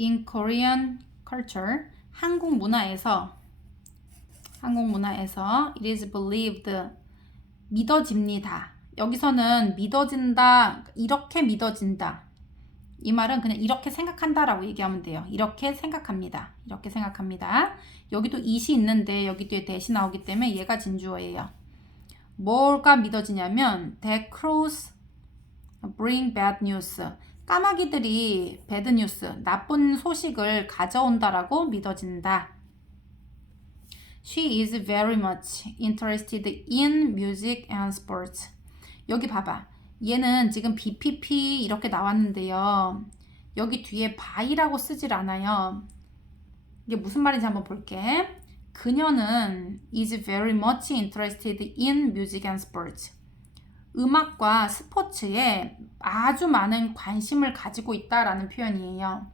In Korean culture, 한국 문화에서 it is believed, 믿어집니다. 여기서는 믿어진다, 이렇게 믿어진다. 이 말은 그냥 이렇게 생각한다라고 얘기하면 돼요. 이렇게 생각합니다. 이렇게 생각합니다. 여기도 it이 있는데 여기 뒤에 that이 나오기 때문에 얘가 진주어예요. 뭐가 믿어지냐면 that crows bring bad news. 까마귀들이 bad news, 나쁜 소식을 가져온다라고 믿어진다. She is very much interested in music and sports. 여기 봐봐. 얘는 지금 BPP 이렇게 나왔는데요. 여기 뒤에 by라고 쓰질 않아요. 이게 무슨 말인지 한번 볼게. 그녀는 is very much interested in music and sports. 음악과 스포츠에 아주 많은 관심을 가지고 있다라는 표현이에요.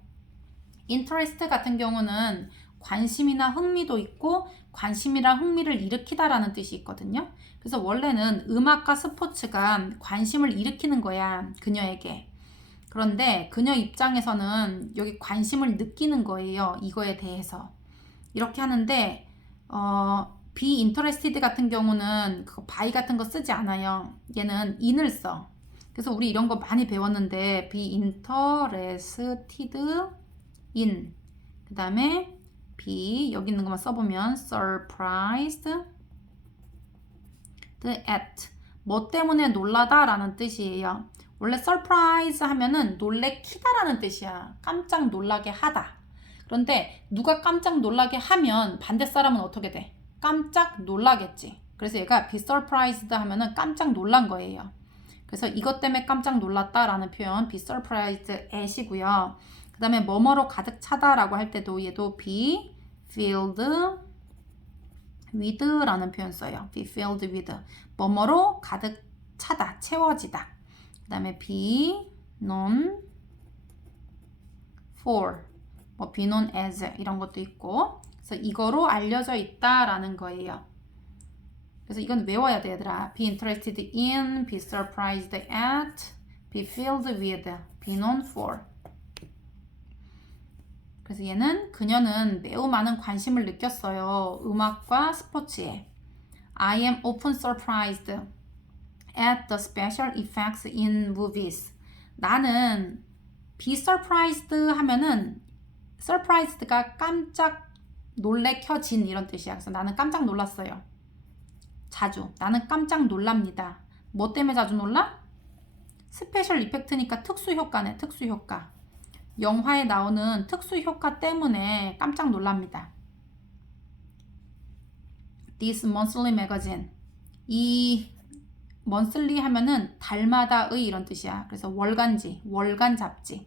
interest 같은 경우는 관심이나 흥미도 있고 관심이랑 흥미를 일으키다라는 뜻이 있거든요. 그래서 원래는 음악과 스포츠가 관심을 일으키는 거야, 그녀에게. 그런데 그녀 입장에서는 여기 관심을 느끼는 거예요, 이거에 대해서. 이렇게 하는데 be interested 같은 경우는 그거 by 같은 거 쓰지 않아요. 얘는 in을 써. 그래서 우리 이런 거 많이 배웠는데 be interested in, 그 다음에 be 여기 있는 것만 써보면 surprised at, 뭐 때문에 놀라다 라는 뜻이에요. 원래 surprise 하면은 놀래키다 라는 뜻이야. 깜짝 놀라게 하다. 그런데 누가 깜짝 놀라게 하면 반대 사람은 어떻게 돼? 깜짝 놀라겠지. 그래서 얘가 be surprised 하면은 깜짝 놀란 거예요. 그래서 이것 때문에 깜짝 놀랐다 라는 표현 be surprised at이고요. 그 다음에 뭐뭐로 가득 차다 라고 할 때도 얘도 be filled with 라는 표현 써요. be filled with, 뭐뭐로 가득 차다, 채워지다. 그 다음에 be known for, 뭐 be known as 이런 것도 있고, 그래서 이거로 알려져 있다라는 거예요. 그래서 이건 외워야 돼, 얘들아. be interested in, be surprised at, be filled with, be known for. 그래서 그녀는 매우 많은 관심을 느꼈어요. 음악과 스포츠에. I am often surprised at the special effects in movies. 나는 be surprised 하면은 surprised가 깜짝 놀래켜진 이런 뜻이야. 그래서 나는 깜짝 놀랐어요. 자주. 나는 깜짝 놀랍니다. 뭐 때문에 자주 놀라? 스페셜 이펙트니까 특수 효과네, 특수 효과. 영화에 나오는 특수 효과 때문에 깜짝 놀랍니다. This monthly magazine. 이 monthly 하면은 달마다의 이런 뜻이야. 그래서 월간지, 월간 잡지.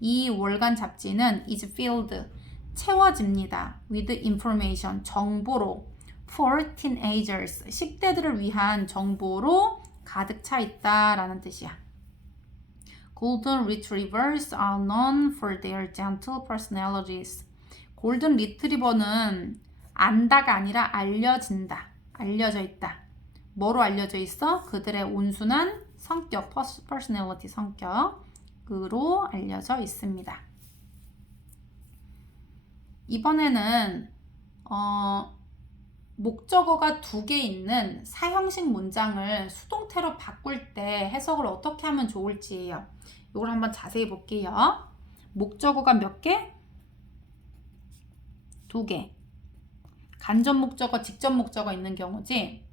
이 월간 잡지는 is filled, 채워집니다. with information, 정보로. for teenagers, 10대들을 위한 정보로 가득 차 있다라는 뜻이야. Golden Retrievers are known for their gentle personalities. 골든 리트리버는 안다가 아니라 알려진다. 알려져 있다. 뭐로 알려져 있어? 그들의 온순한 성격, personality 성격으로 알려져 있습니다. 이번에는 목적어가 2개 있는 사형식 문장을 수동태로 바꿀 때 해석을 어떻게 하면 좋을지예요. 이걸 한번 자세히 볼게요. 목적어가 몇 개? 2개. 간접 목적어, 직접 목적어 있는 경우지.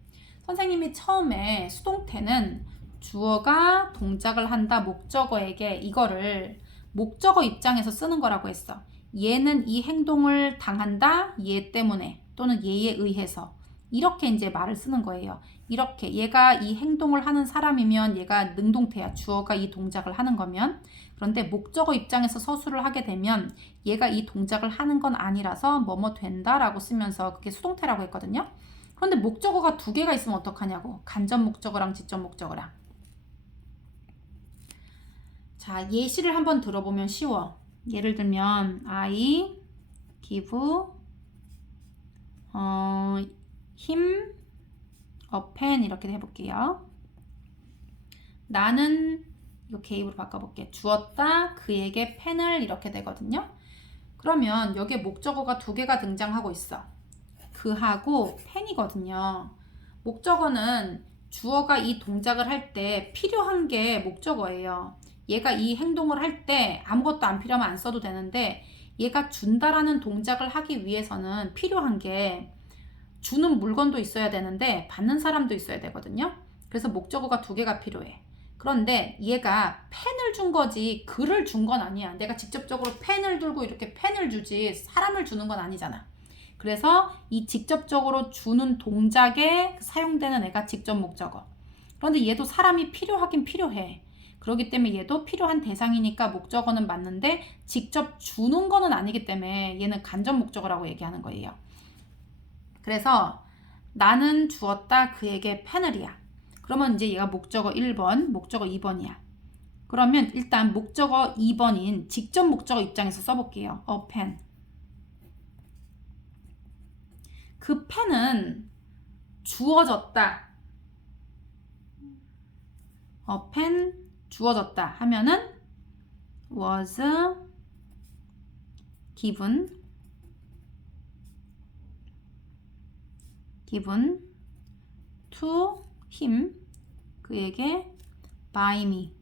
선생님이 처음에 수동태는 주어가 동작을 한다 목적어에게 이거를 목적어 입장에서 쓰는 거라고 했어. 얘는 이 행동을 당한다, 얘 때문에. 또는 얘에 의해서 이렇게 이제 말을 쓰는 거예요. 이렇게 얘가 이 행동을 하는 사람이면 얘가 능동태야. 주어가 이 동작을 하는 거면. 그런데 목적어 입장에서 서술을 하게 되면 얘가 이 동작을 하는 건 아니라서 뭐뭐 된다라고 쓰면서 그게 수동태라고 했거든요. 그런데 목적어가 2개가 있으면 어떡하냐고. 간접 목적어랑 직접 목적어랑. 자, 예시를 한번 들어보면 쉬워. 예를 들면 I give him a pen 이렇게 해볼게요. 나는 이거 gave로 바꿔볼게. 주었다 그에게 펜을 이렇게 되거든요. 그러면 여기에 목적어가 두 개가 등장하고 있어. 그하고 펜이거든요. 목적어는 주어가 이 동작을 할 때 필요한 게 목적어예요. 얘가 이 행동을 할 때 아무것도 안 필요하면 안 써도 되는데 얘가 준다라는 동작을 하기 위해서는 필요한 게 주는 물건도 있어야 되는데 받는 사람도 있어야 되거든요. 그래서 목적어가 두 개가 필요해. 그런데 얘가 펜을 준 거지 글을 준 건 아니야. 내가 직접적으로 펜을 들고 이렇게 펜을 주지 사람을 주는 건 아니잖아. 그래서 이 직접적으로 주는 동작에 사용되는 애가 직접 목적어. 그런데 얘도 사람이 필요하긴 필요해. 그렇기 때문에 얘도 필요한 대상이니까 목적어는 맞는데 직접 주는 거는 아니기 때문에 얘는 간접 목적어라고 얘기하는 거예요. 그래서 나는 주었다 그에게 펜을이야. 그러면 이제 얘가 목적어 1번, 목적어 2번이야. 그러면 일단 목적어 2번인 직접 목적어 입장에서 써볼게요. A pen. 그 펜은 주어졌다. A pen 주어졌다 하면은 was given to him 그에게 by me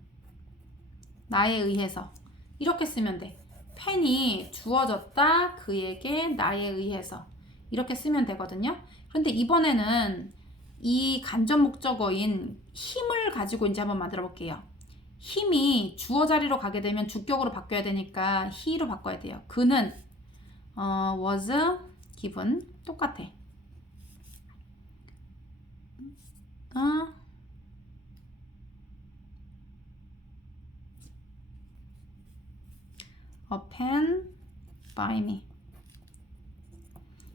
나에 의해서 이렇게 쓰면 돼. 펜이 주어졌다 그에게 나에 의해서 이렇게 쓰면 되거든요. 그런데 이번에는 이 간접 목적어인 힘을 가지고 이제 한번 만들어 볼게요. 힘이 주어 자리로 가게 되면 주격으로 바뀌어야 되니까 he로 바꿔야 돼요. 그는 was given 똑같아. A pen by me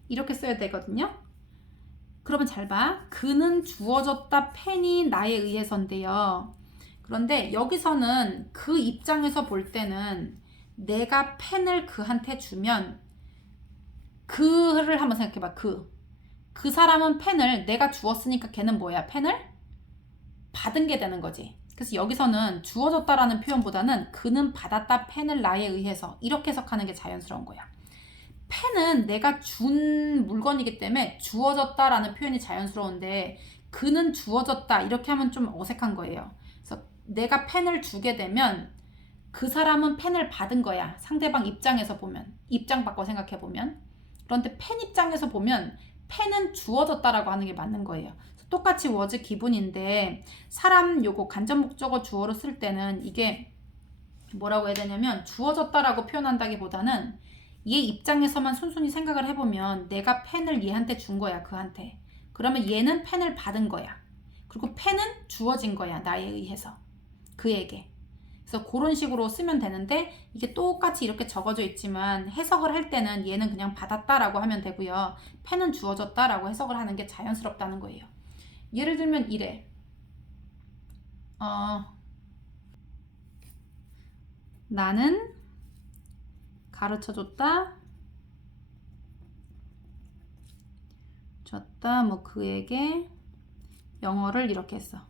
이렇게 써야 되거든요. 그러면 잘 봐. 그는 주어졌다 펜이 나에 의해서인데요. 그런데 여기서는 그 입장에서 볼 때는 내가 펜을 그한테 주면 그를 한번 생각해봐. 그 사람은 펜을 내가 주었으니까 걔는 뭐야? 펜을 받은 게 되는 거지. 그래서 여기서는 주어졌다라는 표현보다는 그는 받았다 펜을 나에 의해서 이렇게 해석하는 게 자연스러운 거야. 펜은 내가 준 물건이기 때문에 주어졌다라는 표현이 자연스러운데 그는 주어졌다 이렇게 하면 좀 어색한 거예요. 그래서 내가 펜을 주게 되면 그 사람은 펜을 받은 거야. 상대방 입장에서 보면. 입장 바꿔 생각해 보면. 그런데 펜 입장에서 보면 펜은 주어졌다라고 하는 게 맞는 거예요. 똑같이 was 기분인데 사람 요거 간접 목적어 주어로 쓸 때는 이게 뭐라고 해야 되냐면 주어졌다라고 표현한다기보다는 얘 입장에서만 순순히 생각을 해보면 내가 펜을 얘한테 준 거야. 그한테. 그러면 얘는 펜을 받은 거야. 그리고 펜은 주어진 거야. 나에 의해서. 그에게. 그래서 그런 식으로 쓰면 되는데 이게 똑같이 이렇게 적어져 있지만 해석을 할 때는 얘는 그냥 받았다라고 하면 되고요. 펜은 주어졌다라고 해석을 하는 게 자연스럽다는 거예요. 예를 들면 이래. 나는 가르쳐줬다. 뭐 그에게 영어를 이렇게 했어.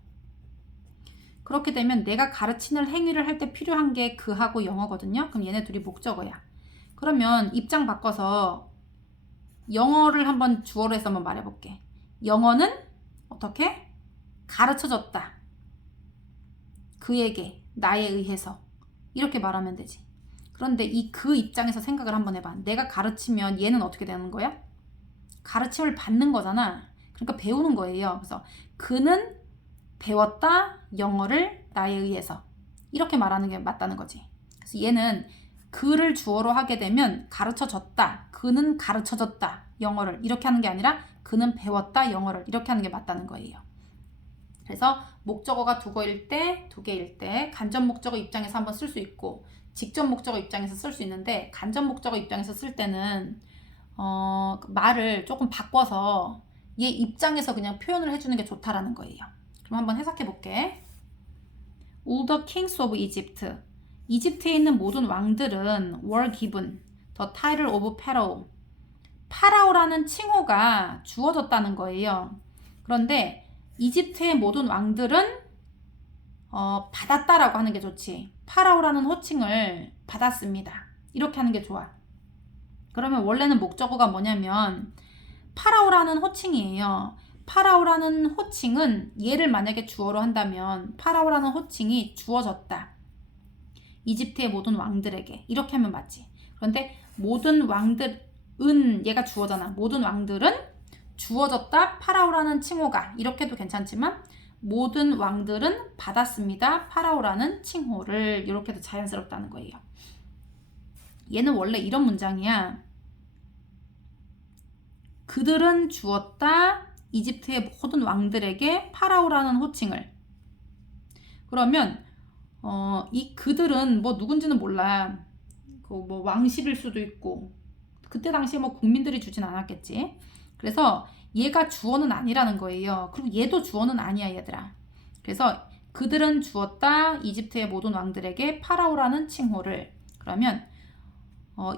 그렇게 되면 내가 가르치는 행위를 할 때 필요한 게 그하고 영어거든요. 그럼 얘네 둘이 목적어야. 그러면 입장 바꿔서 영어를 한번 주어로 해서 한번 말해볼게. 영어는 어떻게? 가르쳐줬다. 그에게 나에 의해서 이렇게 말하면 되지. 그런데 이 그 입장에서 생각을 한번 해봐. 내가 가르치면 얘는 어떻게 되는 거야? 가르침을 받는 거잖아. 그러니까 배우는 거예요. 그래서 그는 배웠다 영어를 나에 의해서 이렇게 말하는 게 맞다는 거지. 그래서 얘는 그를 주어로 하게 되면 가르쳐줬다. 그는 가르쳐줬다. 영어를 이렇게 하는 게 아니라 그는 배웠다. 영어를 이렇게 하는 게 맞다는 거예요. 그래서 목적어가 두 개일 때 간접 목적어 입장에서 한번 쓸 수 있고 직접 목적어 입장에서 쓸 수 있는데 간접 목적어 입장에서 쓸 때는 말을 조금 바꿔서 얘 입장에서 그냥 표현을 해주는 게 좋다라는 거예요. 그럼 한번 해석해 볼게. All the kings of Egypt. 이집트에 있는 모든 왕들은 were given the title of Pharaoh. 파라오라는 칭호가 주어졌다는 거예요. 그런데 이집트의 모든 왕들은 받았다라고 하는 게 좋지. 파라오라는 호칭을 받았습니다. 이렇게 하는 게 좋아. 그러면 원래는 목적어가 뭐냐면 파라오라는 호칭이에요. 파라오라는 호칭은 얘를 만약에 주어로 한다면 파라오라는 호칭이 주어졌다. 이집트의 모든 왕들에게 이렇게 하면 맞지. 그런데 모든 왕들은 얘가 주어잖아. 모든 왕들은 주어졌다. 파라오라는 칭호가 이렇게 해도 괜찮지만 모든 왕들은 받았습니다. 파라오라는 칭호를 이렇게 해도 자연스럽다는 거예요. 얘는 원래 이런 문장이야. 그들은 주었다. 이집트의 모든 왕들에게 파라오라는 호칭을. 그러면 이 그들은 뭐 누군지는 몰라. 뭐 왕실일 수도 있고 그때 당시에 뭐 국민들이 주진 않았겠지. 그래서 얘가 주어는 아니라는 거예요. 그리고 얘도 주어는 아니야 얘들아. 그래서 그들은 주었다. 이집트의 모든 왕들에게 파라오라는 칭호를. 그러면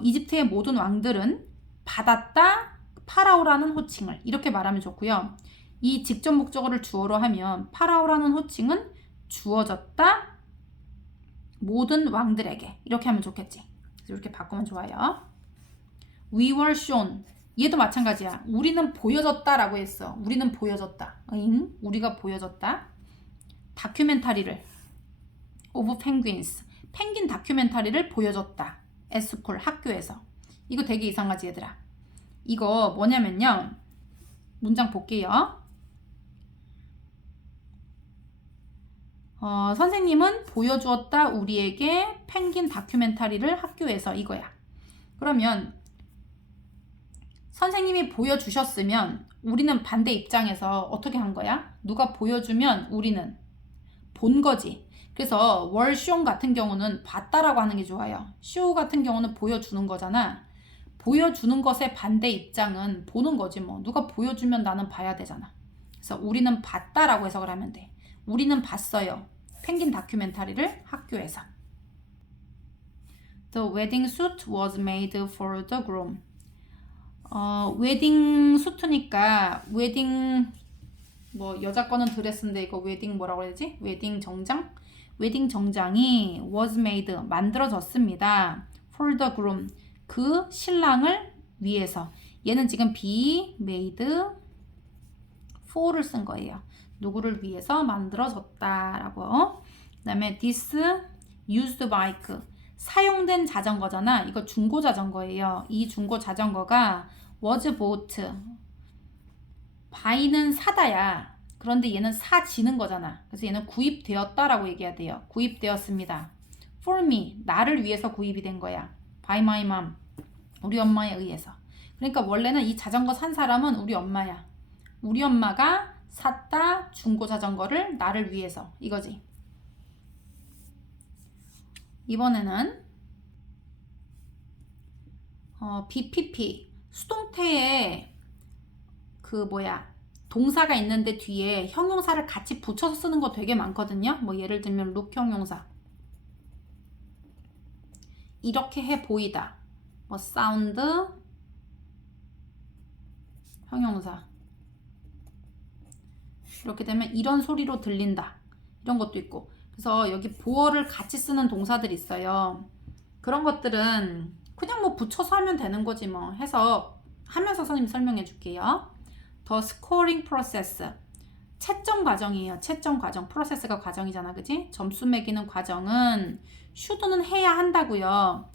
이집트의 모든 왕들은 받았다. 파라오라는 호칭을 이렇게 말하면 좋고요. 이 직접 목적어를 주어로 하면 파라오라는 호칭은 주어졌다. 모든 왕들에게 이렇게 하면 좋겠지. 그래서 이렇게 바꾸면 좋아요. We were shown. 얘도 마찬가지야. 우리는 보여졌다라고 했어. 우리는 보여졌다. 우리가 보여졌다. 다큐멘터리를 of penguins. 펭귄 다큐멘터리를 보여줬다. at school. 학교에서. 이거 되게 이상하지 얘들아. 이거 뭐냐면요. 문장 볼게요. 선생님은 보여주었다. 우리에게 펭귄 다큐멘터리를 학교에서 이거야. 그러면 선생님이 보여주셨으면 우리는 반대 입장에서 어떻게 한 거야? 누가 보여주면 우리는 본 거지. 그래서 were shown 같은 경우는 봤다라고 하는 게 좋아요. show 같은 경우는 보여주는 거잖아. 보여주는 것의 반대 입장은 보는 거지 뭐. 누가 보여주면 나는 봐야 되잖아. 그래서 우리는 봤다라고 해석을 하면 돼. 우리는 봤어요. 펭귄 다큐멘터리를 학교에서. The wedding suit was made for the groom. 웨딩 수트니까 웨딩 뭐 여자 거는 드레스인데 이거 웨딩 뭐라고 해야 되지? 웨딩 정장? 웨딩 정장이 was made 만들어졌습니다. for the groom 그 신랑을 위해서. 얘는 지금 be made for를 쓴 거예요. 누구를 위해서 만들어졌다라고. 그 다음에 this used bike 사용된 자전거잖아. 이거 중고 자전거예요. 이 중고 자전거가 was bought. buy는 사다야. 그런데 얘는 사지는 거잖아. 그래서 얘는 구입되었다라고 얘기해야 돼요. 구입되었습니다. for me, 나를 위해서 구입이 된 거야. by my mom, 우리 엄마에 의해서. 그러니까 원래는 이 자전거 산 사람은 우리 엄마야. 우리 엄마가 샀다 중고 자전거를 나를 위해서. 이거지. 이번에는 BPP 수동태에 동사가 있는데 뒤에 형용사를 같이 붙여서 쓰는 거 되게 많거든요. 뭐 예를 들면 look 형용사 이렇게 해 보이다. 뭐 sound 형용사 이렇게 되면 이런 소리로 들린다. 이런 것도 있고. 그래서 여기 보어를 같이 쓰는 동사들이 있어요. 그런 것들은 그냥 뭐 붙여서 하면 되는 거지 뭐. 해서 하면서 선생님이 설명해 줄게요. The scoring process. 채점 과정이에요. 채점 과정. 프로세스가 과정이잖아. 그지? 점수 매기는 과정은 should는 해야 한다고요.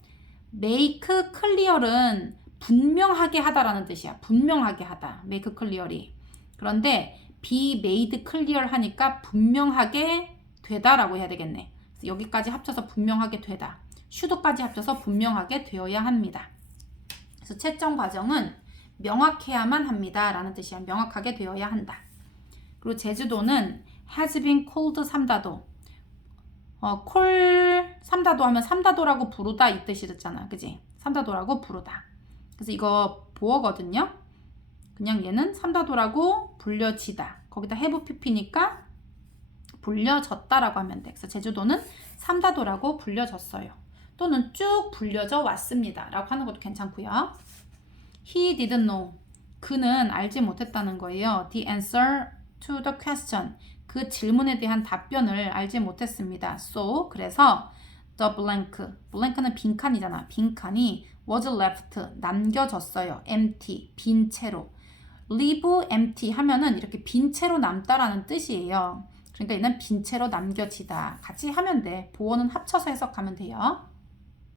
make clear은 분명하게 하다라는 뜻이야. 분명하게 하다. make clear이. 그런데 be made clear 하니까 분명하게 되다라고 해야 되겠네. 그래서 여기까지 합쳐서 분명하게 되다. should까지 합쳐서 분명하게 되어야 합니다. 그래서 채점 과정은 명확해야만 합니다. 라는 뜻이야. 명확하게 되어야 한다. 그리고 제주도는 has been called 삼다도. call 삼다도 하면 삼다도라고 부르다 이 뜻이랬잖아. 그지? 삼다도라고 부르다. 그래서 이거 보어거든요. 그냥 얘는 삼다도라고 불려지다. 거기다 have pp니까 불려졌다라고 하면 돼. 그래서 제주도는 삼다도라고 불려졌어요. 또는 쭉 불려져 왔습니다. 라고 하는 것도 괜찮고요. He didn't know. 그는 알지 못했다는 거예요. The answer to the question. 그 질문에 대한 답변을 알지 못했습니다. So, 그래서 The blank. blank는 빈칸이잖아. 빈칸이 was left. 남겨졌어요. empty. 빈 채로. leave empty 하면은 이렇게 빈 채로 남다라는 뜻이에요. 그러니까 얘는 빈 채로 남겨지다. 같이 하면 돼. 보어는 합쳐서 해석하면 돼요.